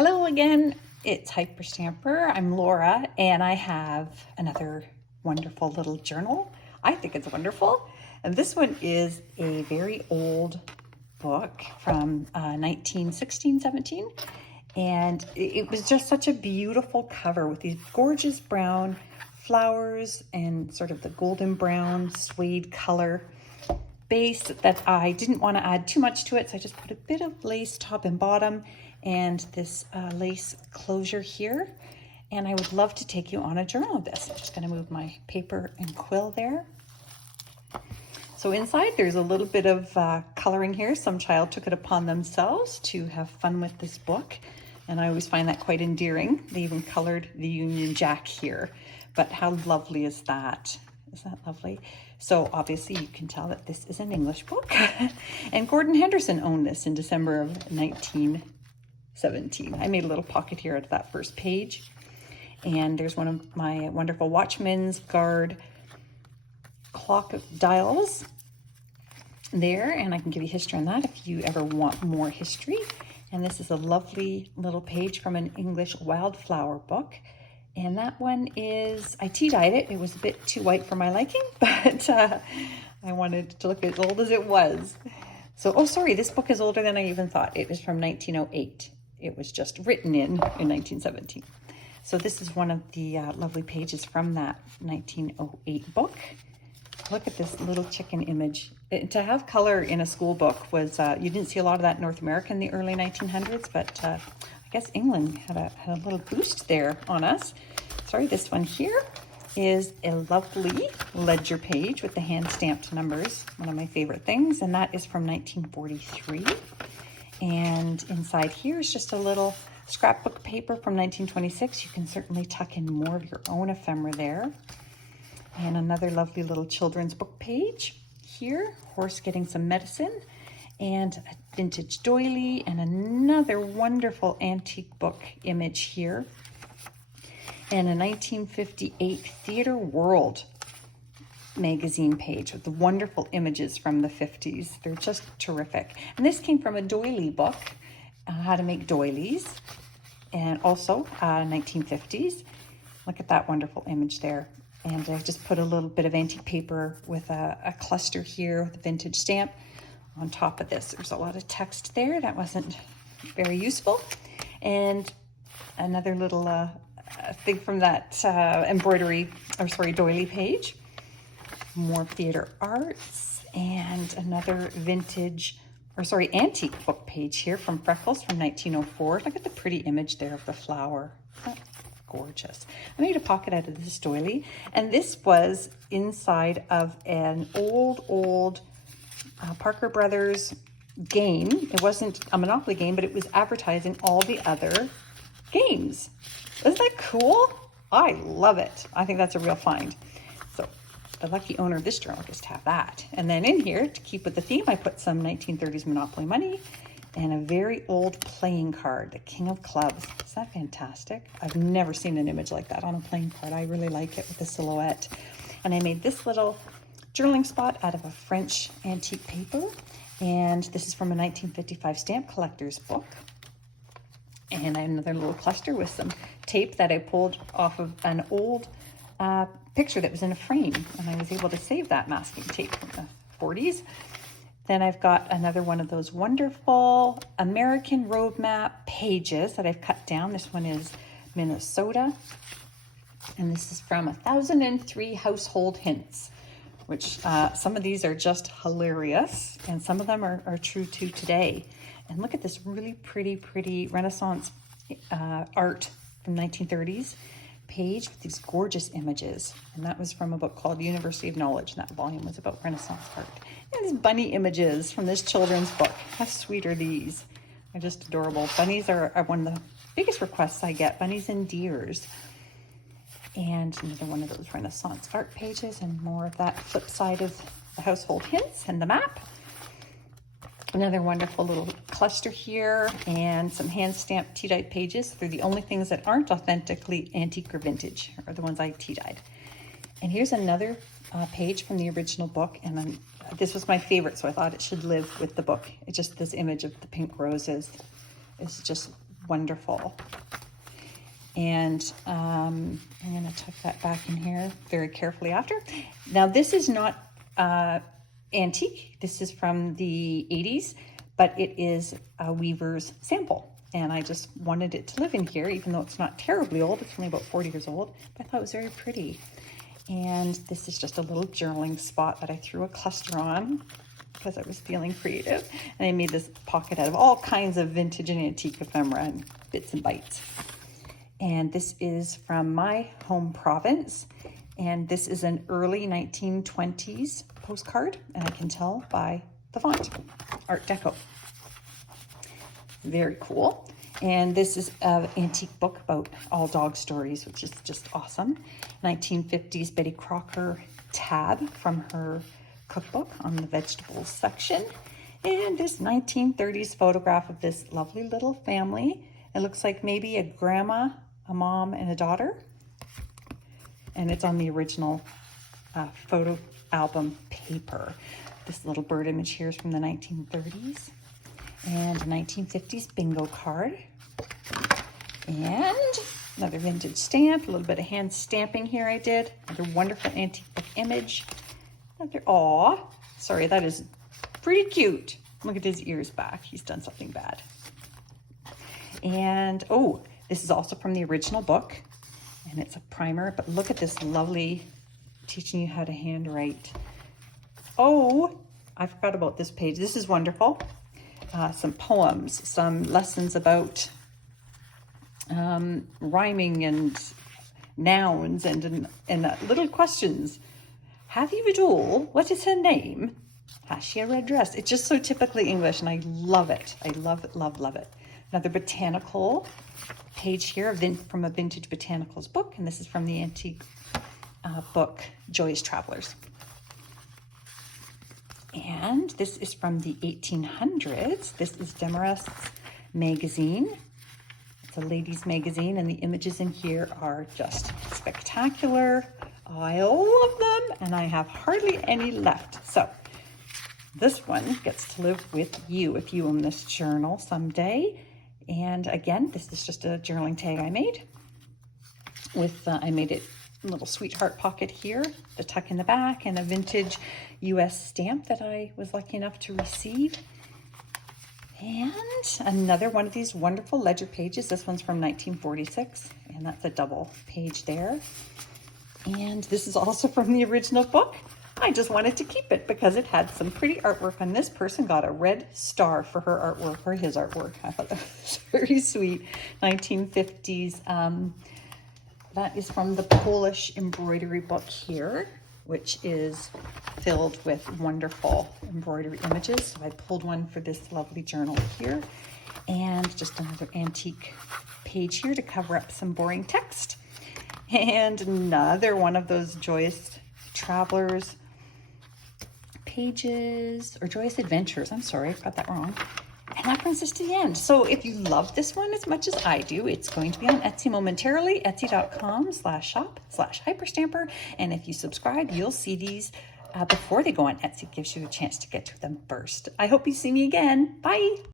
Hello again, it's Hyperstamper. I'm Laura, and I have another wonderful little journal. I think it's wonderful. And this one is a very old book from 1916-17. And it was just such a beautiful cover with these gorgeous brown flowers and sort of the golden brown suede color base that I didn't want to add too much to it, so I just put a bit of lace top and bottom and this lace closure here. And I would love to take you on a journal of this. I'm just going to move my paper and quill there. So inside there's a little bit of coloring here. Some child took it upon themselves to have fun with this book, and I always find that quite endearing. They even colored the Union Jack here, but how lovely is that? Isn't that lovely? So obviously you can tell that this is an English book. And Gordon Henderson owned this in December of 1917. I made a little pocket here at that first page. And there's one of my wonderful Watchman's Guard clock dials there. And I can give you history on that if you ever want more history. And this is a lovely little page from an English wildflower book. And that one is, I tea-dyed it. It was a bit too white for my liking, but I wanted to look as old as it was. So, oh, sorry, this book is older than I even thought. It was from 1908. It was just written in 1917. So this is one of the lovely pages from that 1908 book. Look at this little chicken image. To have color in a school book was, you didn't see a lot of that in North America in the early 1900s, but I guess England had a little boost there on us. Sorry, this one here is a lovely ledger page with the hand-stamped numbers, one of my favorite things, and that is from 1943. And inside here is just a little scrapbook paper from 1926. You can certainly tuck in more of your own ephemera there. And another lovely little children's book page here, horse getting some medicine, and a vintage doily, and another wonderful antique book image here, and a 1958 Theatre World magazine page with the wonderful images from the 50s. They're just terrific. And this came from a doily book, how to make doilies, and also 1950s. Look at that wonderful image there. And I just put a little bit of antique paper with a cluster here with a vintage stamp on top of this. There's a lot of text there that wasn't very useful. And another little thing from that doily page. More theater arts and another antique book page here from Freckles from 1904. Look at the pretty image there of the flower. Oh, gorgeous. I made a pocket out of this doily, and this was inside of an old Parker Brothers game. It wasn't a Monopoly game, but it was advertising all the other games. Isn't that cool? I love it. I think that's a real find. So the lucky owner of this journal gets to have that. And then in here, to keep with the theme, I put some 1930s Monopoly money and a very old playing card, the King of Clubs. Is that fantastic? I've never seen an image like that on a playing card. I really like it with the silhouette. And I made this little journaling spot out of a French antique paper, and this is from a 1955 stamp collector's book. And another little cluster with some tape that I pulled off of an old picture that was in a frame, and I was able to save that masking tape from the 40s. Then I've got another one of those wonderful American road map pages that I've cut down. This one is Minnesota, and this is from 1003 Household Hints, which some of these are just hilarious, and some of them are true to today. And look at this really pretty Renaissance art from 1930s page with these gorgeous images. And that was from a book called University of Knowledge, and that volume was about Renaissance art. And these bunny images from this children's book. How sweet are these? They're just adorable. Bunnies are one of the biggest requests I get, bunnies and deers. And another one of those Renaissance art pages, and more of that flip side of the household hints and the map. Another wonderful little cluster here, and some hand-stamped tea-dyed pages. They're the only things that aren't authentically antique or vintage, are the ones I tea-dyed. And here's another page from the original book, and this was my favorite, so I thought it should live with the book. It's just this image of the pink roses. It's just wonderful. And I'm going to tuck that back in here very carefully after. Now, this is not antique. This is from the 80s, but it is a weaver's sample. And I just wanted it to live in here, even though it's not terribly old. It's only about 40 years old, but I thought it was very pretty. And this is just a little journaling spot that I threw a cluster on because I was feeling creative. And I made this pocket out of all kinds of vintage and antique ephemera and bits and bytes. And this is from my home province. And this is an early 1920s postcard. And I can tell by the font, Art Deco. Very cool. And this is an antique book about all dog stories, which is just awesome. 1950s Betty Crocker tab from her cookbook on the vegetables section. And this 1930s photograph of this lovely little family. It looks like maybe a grandma, a mom, and a daughter. And it's on the original photo album paper. This little bird image here is from the 1930s. And a 1950s bingo card. And another vintage stamp, a little bit of hand stamping here I did. Another wonderful antique book image. Another, aw, sorry, that is pretty cute. Look at his ears back. He's done something bad. And, oh, this is also from the original book. And it's a primer, but look at this lovely teaching you how to handwrite. Oh, I forgot about this page. This is wonderful. Some poems, some lessons about rhyming and nouns and little questions. Have you a doll? What is her name? Has she a red dress? It's just so typically English, and I love it. I love it, love, love it. Another botanical page here from a vintage botanicals book, and this is from the antique book Joyous Travelers. And this is from the 1800s. This is Demarest's magazine. It's a ladies' magazine, and the images in here are just spectacular. I love them, and I have hardly any left. So this one gets to live with you if you own this journal someday. And again, this is just a journaling tag I made. I made it a little sweetheart pocket here, the tuck in the back, and a vintage US stamp that I was lucky enough to receive. And another one of these wonderful ledger pages. This one's from 1946, and that's a double page there. And this is also from the original book. I just wanted to keep it because it had some pretty artwork, and this person got a red star for her artwork, or his artwork. I thought that was very sweet. 1950s. That is from the Polish embroidery book here, which is filled with wonderful embroidery images. So I pulled one for this lovely journal here, and just another antique page here to cover up some boring text. And another one of those Joyous Travelers pages, or Joyous Adventures. I'm sorry, I got that wrong. And that brings us to the end. So if you love this one as much as I do, it's going to be on Etsy momentarily, etsy.com/shop/hyperstamper. And if you subscribe, you'll see these before they go on Etsy. It gives you a chance to get to them first. I hope you see me again. Bye.